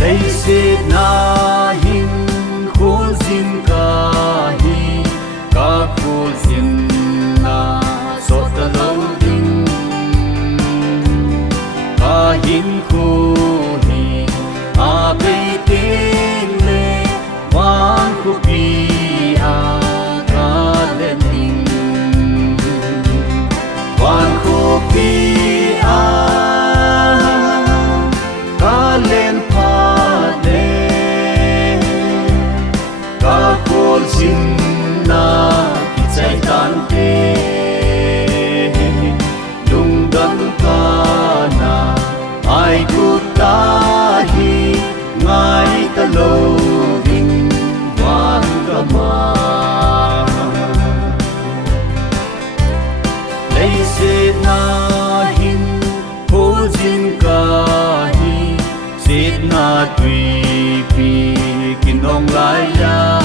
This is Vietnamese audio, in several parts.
lấy xếp na hin khô zin ca hi ca khô zin na so ta lâu ding ca hin khô hi a bay tên le vang khô pi a ca lên ding vang khô pi a ca lên xin na chạy tan te lung đắng ta na ai cu ta hi ngay ta lâu đình vang ga ma lấy se na hin ho jin ka hi se na tui pi kin dong lai ya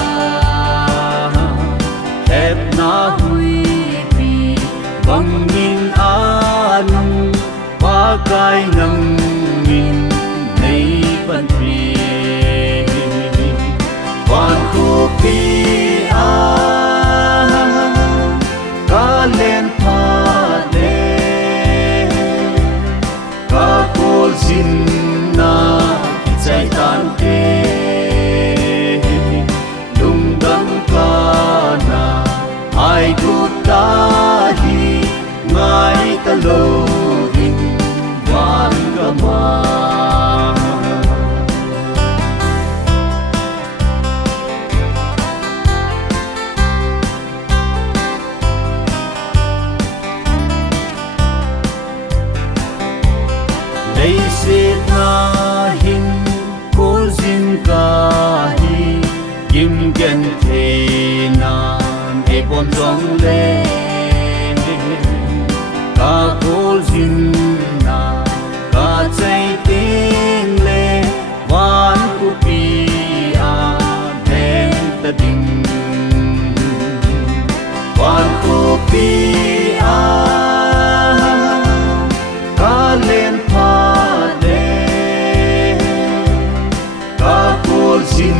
hẹp na hui pi bằng nghìn an ba cái nâng nghìn nay vẫn pi quan khu pi a ca lên pha le ca cô xin na chạy tan te lung đắng ca na ai cu ta hi ngay ta lâu đình vang ga ma lấy se na hin cô zin ca hi kim gen the na e bon dong le ca cô zin na ca chạy tiếng le van cu pi a đen ta ding van cu pi a ca lên pha le ca cô zin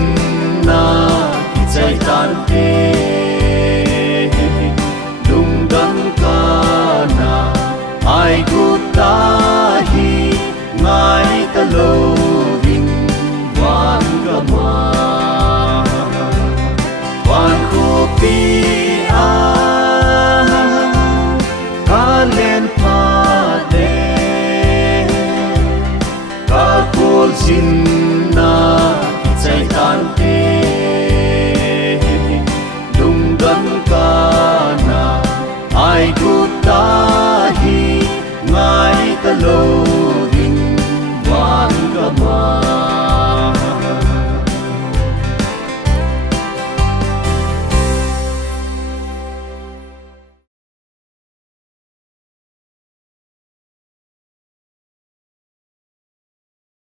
na chạy tan te lung đắng ca na ai cu ta hi ngay ta lâu đình vang ga ma van khu pi a ca lên pha le ca cô zin na